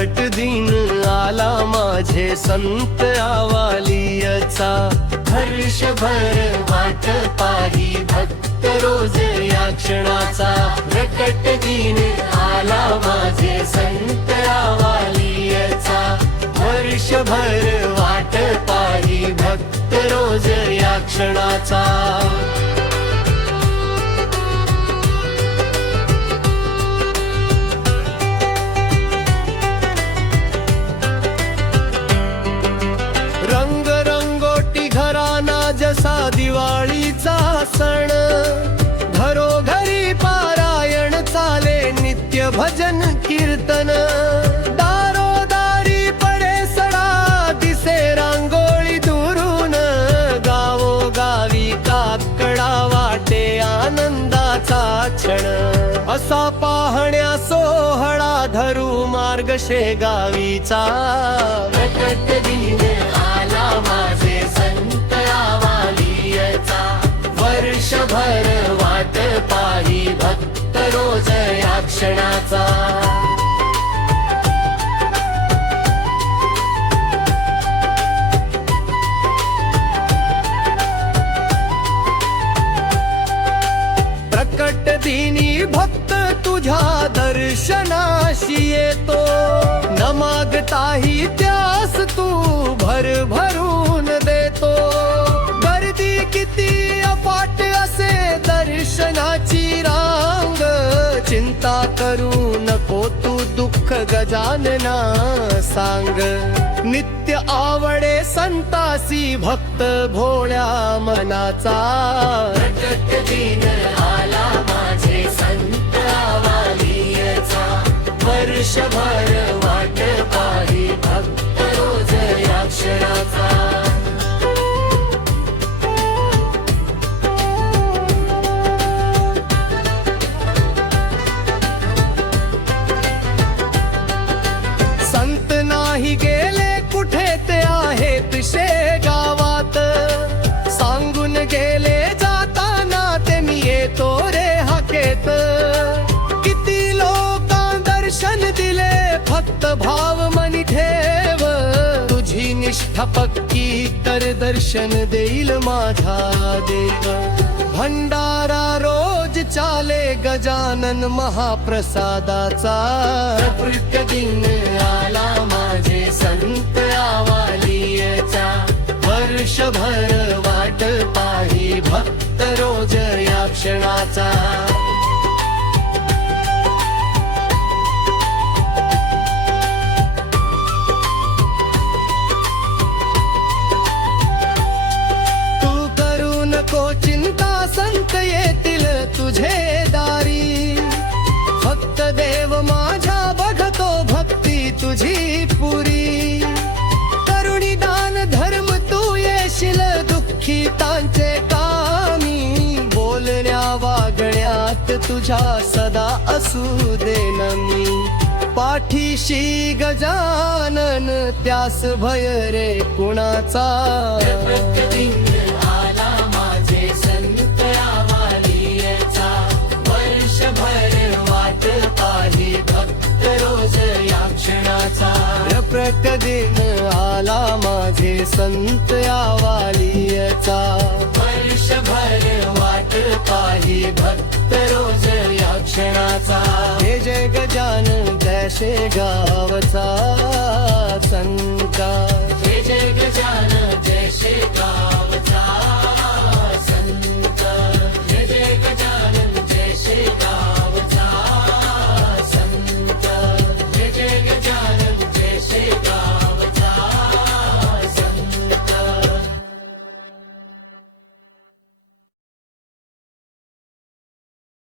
प्रकट दिन आला माझे संत आवालियचा हर्षभर वाट पाही भक्त रोज या क्षणाचा प्रकट दिन आला माझे संत आवालियचा वर्षभर वाट पाही भक्त रोज या क्षणाचा रंगरंगोटी घराना जसा दिवाळीचा सण घरोघरी पारायण चाले नित्य भजन कीर्तन दारोदारी पडे सडा दिसे रांगोळी दुरून गावोगावी काकडा वाटे आनंदाचा क्षण असा पाहण्या सोहळा धरू मार्ग शेगावीचा प्रकट दिन आला माझे संत आवालियचा वर्षभर वाट पाही भक्त रोज या क्षणाचा प्रकट दिनी भक्त तुझ्या दर्शनाशी येतो न मागताही त्यास तू भरभरून देतो गर्दी किती अफाट असे दर्शनाची रांग चिंता करू नको तू दुःख गजानना सांग नित्य आवडे संतासी भक्त भोळ्या मनाचा प्रकट दिन आला माझे संत आवालियचा वर्षभर वाट पाही भक्त रोज या क्षणाचा संत नाही गेले कुठे ते आहेत शेगावात सांगून गेले जाताना ते मी येतो रे हाकेत किती लोकां दर्शन दिले फक्त भाव मनी ठेव तुझी निष्ठा पक्की तर दर्शन देईल माझा देव भंडारा रोज चाले गजानन महाप्रसादाचा प्रकट दिन आला माझे संत आवालियचा वर्षभर वाट पाही भक्त रोज या क्षणाचा तू करू नको चिंता संत येतील तुझे दारी फक्त देव माझ्या बघतो भक्ती तुझी पुरी करुणी दान धर्म तू येशील दुःखितांचे कामी बोलण्या वागण्यात तुझ्या सदा असू देन मी पाठीशी गजानन त्यास भय रे कुणाचा आला माझे संत आवालियचा वर्षभर वाट पाही भक्त रोज या क्षणाचा प्रकट दिन आला माझे संत आवालियचा वर्षभर वाट पाही भक्त रोज या क्षणाचा हे जय गजानन जय शेगावचा संत